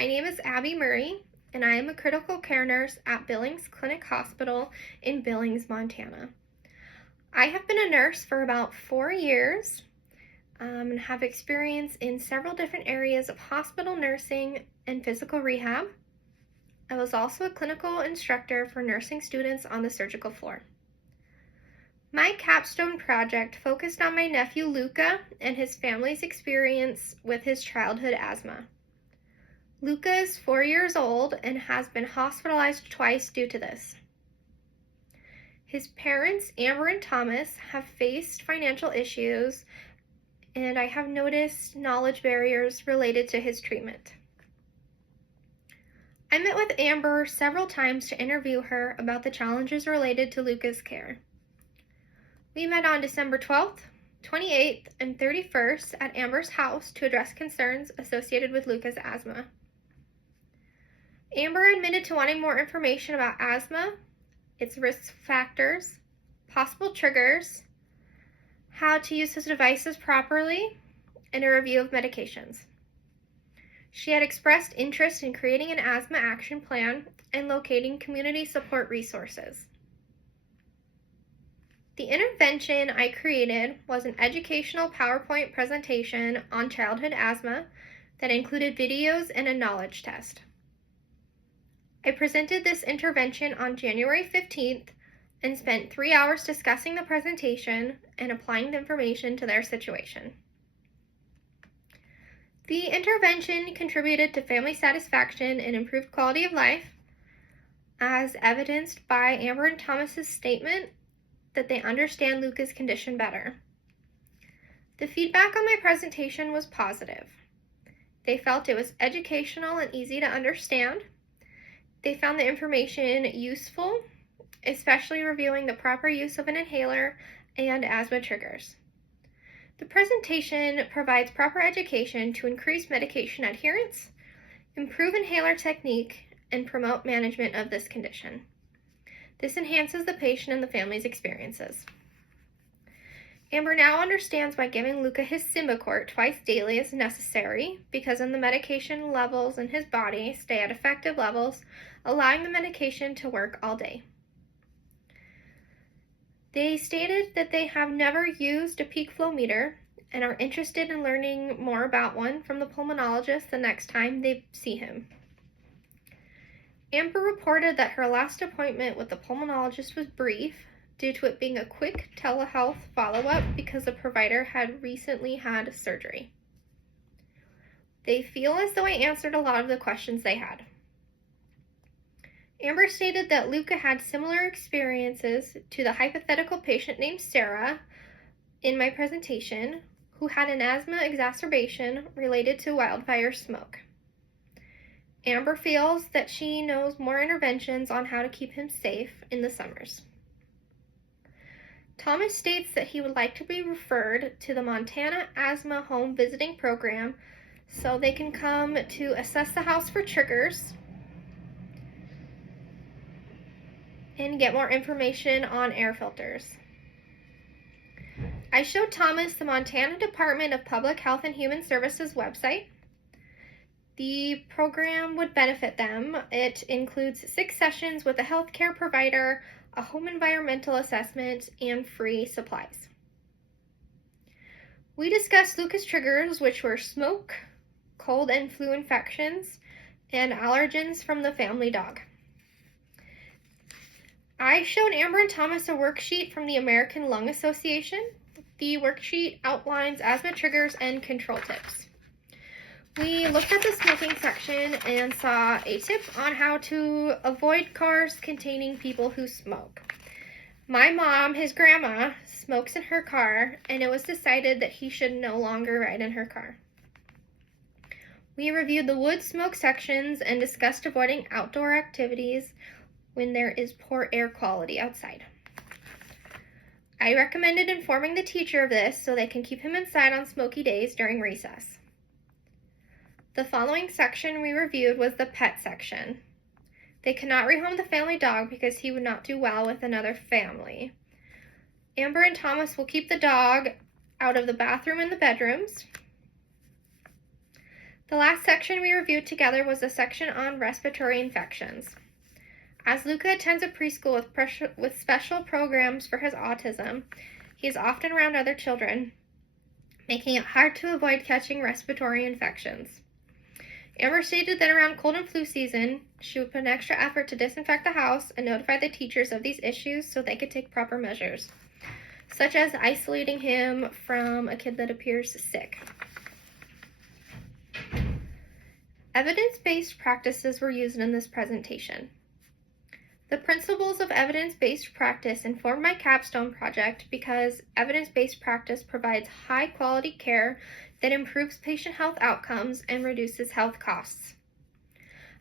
My name is Abby Murray, and I am a critical care nurse at Billings Clinic Hospital in Billings, Montana. I have been a nurse for about 4 years and have experience in several different areas of hospital nursing and physical rehab. I was also a clinical instructor for nursing students on the surgical floor. My capstone project focused on my nephew Luca and his family's experience with his childhood asthma. Luca is 4 years old and has been hospitalized twice due to this. His parents, Amber and Thomas, have faced financial issues, and I have noticed knowledge barriers related to his treatment. I met with Amber several times to interview her about the challenges related to Luca's care. We met on December 12th, 28th, and 31st at Amber's house to address concerns associated with Luca's asthma. Amber admitted to wanting more information about asthma, its risk factors, possible triggers, how to use his devices properly, and a review of medications. She had expressed interest in creating an asthma action plan and locating community support resources. The intervention I created was an educational PowerPoint presentation on childhood asthma that included videos and a knowledge test. I presented this intervention on January 15th and spent 3 hours discussing the presentation and applying the information to their situation. The intervention contributed to family satisfaction and improved quality of life, as evidenced by Amber and Thomas's statement that they understand Luca's condition better. The feedback on my presentation was positive. They felt it was educational and easy to understand. They found the information useful, especially reviewing the proper use of an inhaler and asthma triggers. The presentation provides proper education to increase medication adherence, improve inhaler technique, and promote management of this condition. This enhances the patient and the family's experiences. Amber now understands why giving Luca his Symbicort twice daily is necessary, because then the medication levels in his body stay at effective levels, allowing the medication to work all day. They stated that they have never used a peak flow meter and are interested in learning more about one from the pulmonologist the next time they see him. Amber reported that her last appointment with the pulmonologist was brief, due to it being a quick telehealth follow-up because the provider had recently had surgery. They feel as though I answered a lot of the questions they had. Amber stated that Luca had similar experiences to the hypothetical patient named Sarah in my presentation, who had an asthma exacerbation related to wildfire smoke. Amber feels that she knows more interventions on how to keep him safe in the summers. Thomas states that he would like to be referred to the Montana Asthma Home Visiting Program so they can come to assess the house for triggers and get more information on air filters. I showed Thomas the Montana Department of Public Health and Human Services website. The program would benefit them. It includes 6 sessions with a healthcare provider, a home environmental assessment, and free supplies. We discussed Luca's triggers, which were smoke, cold and flu infections, and allergens from the family dog. I showed Amber and Thomas a worksheet from the American Lung Association. The worksheet outlines asthma triggers and control tips. We looked at the smoking section and saw a tip on how to avoid cars containing people who smoke. My mom, his grandma, smokes in her car, and it was decided that he should no longer ride in her car. We reviewed the wood smoke sections and discussed avoiding outdoor activities when there is poor air quality outside. I recommended informing the teacher of this so they can keep him inside on smoky days during recess. The following section we reviewed was the pet section. They cannot rehome the family dog because he would not do well with another family. Amber and Thomas will keep the dog out of the bathroom and the bedrooms. The last section we reviewed together was a section on respiratory infections. As Luca attends a preschool with special programs for his autism, he is often around other children, making it hard to avoid catching respiratory infections. Amber stated that around cold and flu season, she would put an extra effort to disinfect the house and notify the teachers of these issues so they could take proper measures, such as isolating him from a kid that appears sick. Evidence-based practices were used in this presentation. The principles of evidence-based practice informed my Capstone project because evidence-based practice provides high-quality care that improves patient health outcomes and reduces health costs,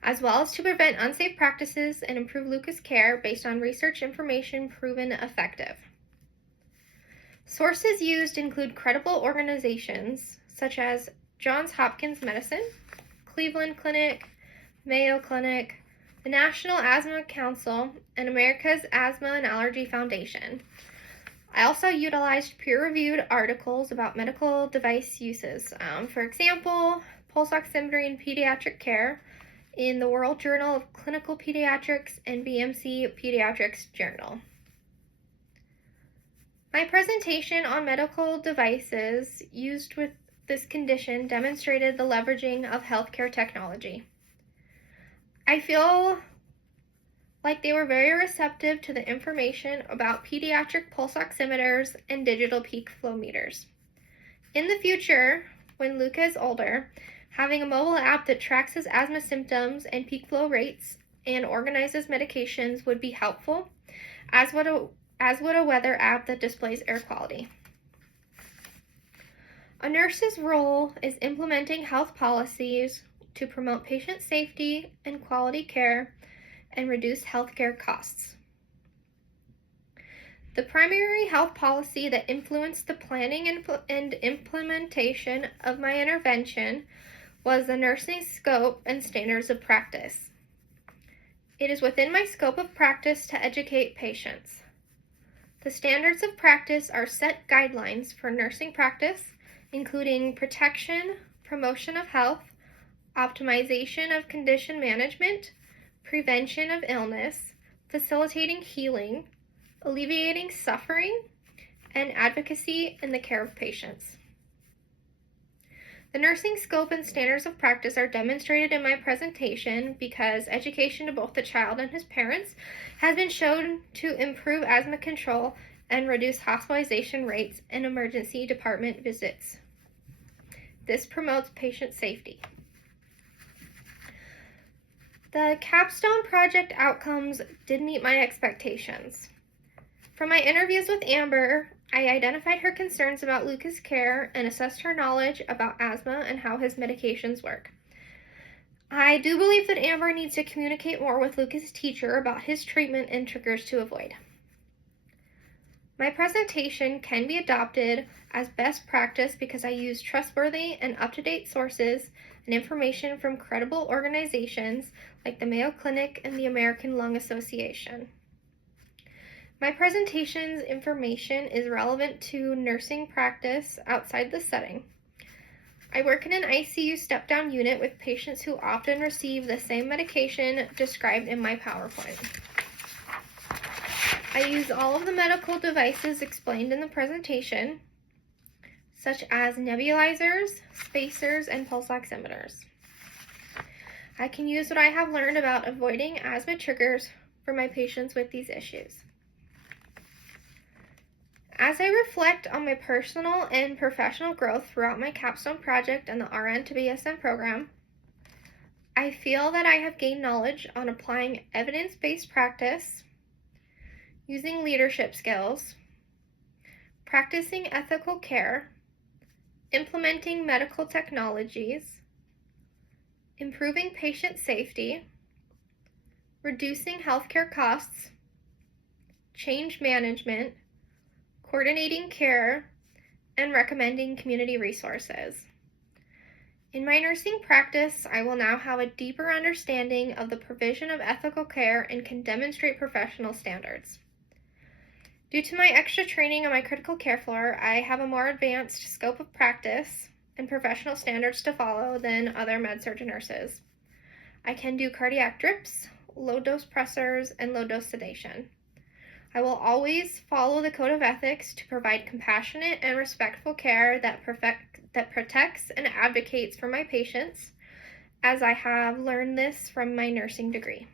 as well as to prevent unsafe practices and improve Luca's care based on research information proven effective. Sources used include credible organizations such as Johns Hopkins Medicine, Cleveland Clinic, Mayo Clinic, the National Asthma Council, and America's Asthma and Allergy Foundation. I also utilized peer-reviewed articles about medical device uses. For example, pulse oximetry in pediatric care in the World Journal of Clinical Pediatrics and BMC Pediatrics Journal. My presentation on medical devices used with this condition demonstrated the leveraging of healthcare technology. I feel like they were very receptive to the information about pediatric pulse oximeters and digital peak flow meters. In the future, when Luca is older, having a mobile app that tracks his asthma symptoms and peak flow rates and organizes medications would be helpful, as would a weather app that displays air quality. A nurse's role is implementing health policies to promote patient safety and quality care and reduce healthcare costs. The primary health policy that influenced the planning and implementation of my intervention was the nursing scope and standards of practice. It is within my scope of practice to educate patients. The standards of practice are set guidelines for nursing practice, including protection, promotion of health, optimization of condition management, prevention of illness, facilitating healing, alleviating suffering, and advocacy in the care of patients. The nursing scope and standards of practice are demonstrated in my presentation because education to both the child and his parents has been shown to improve asthma control and reduce hospitalization rates and emergency department visits. This promotes patient safety. The Capstone project outcomes did meet my expectations. From my interviews with Amber, I identified her concerns about Luca's care and assessed her knowledge about asthma and how his medications work. I do believe that Amber needs to communicate more with Luca's teacher about his treatment and triggers to avoid. My presentation can be adopted as best practice because I use trustworthy and up-to-date sources and information from credible organizations like the Mayo Clinic and the American Lung Association. My presentation's information is relevant to nursing practice outside the setting. I work in an ICU step-down unit with patients who often receive the same medication described in my PowerPoint. I use all of the medical devices explained in the presentation, such as nebulizers, spacers, and pulse oximeters. I can use what I have learned about avoiding asthma triggers for my patients with these issues. As I reflect on my personal and professional growth throughout my Capstone project and the RN to BSN program, I feel that I have gained knowledge on applying evidence-based practice, using leadership skills, practicing ethical care, implementing medical technologies, improving patient safety, reducing healthcare costs, change management, coordinating care, and recommending community resources. In my nursing practice, I will now have a deeper understanding of the provision of ethical care and can demonstrate professional standards. Due to my extra training on my critical care floor, I have a more advanced scope of practice and professional standards to follow than other med-surg nurses. I can do cardiac drips, low-dose pressors, and low-dose sedation. I will always follow the code of ethics to provide compassionate and respectful care that protects and advocates for my patients, as I have learned this from my nursing degree.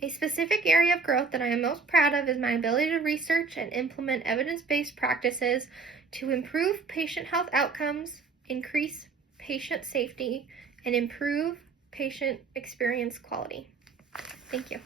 A specific area of growth that I am most proud of is my ability to research and implement evidence-based practices to improve patient health outcomes, increase patient safety, and improve patient experience quality. Thank you.